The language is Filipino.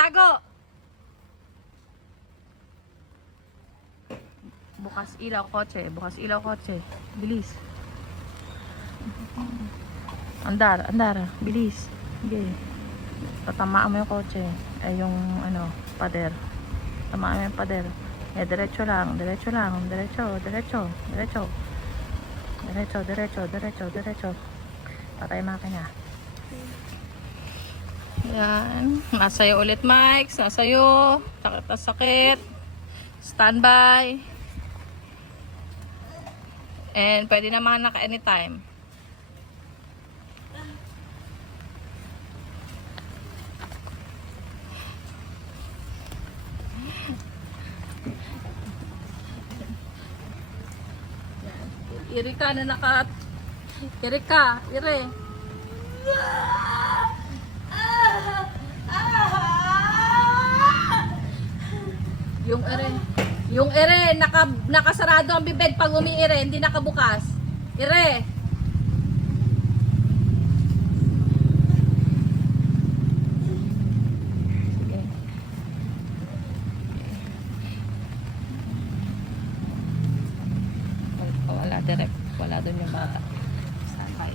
Tago! Bukas ilaw kotse. Bukas ilaw kotse. Bilis. Andar, andar. Bilis. Sige. Tatamaan mo yung kotse. Ay yung ano, pader. Tamaan mo yung pader. Eh, diretso lang. Diretso lang. Diretso. Diretso. Diretso. Diretso. Diretso. Diretso. Diretso. Patay makina. Yan. Nasayo ulit, Mike. Nasayo. Sakit na sakit. Standby. And pwede naman naka anytime. Iri ka na naka... Iri ka. Iri. Yung ere, nakasarado ang bibig pag umiire, hindi nakabukas. Ire. Sige. Wala direct. Wala doon yung bata. Standby.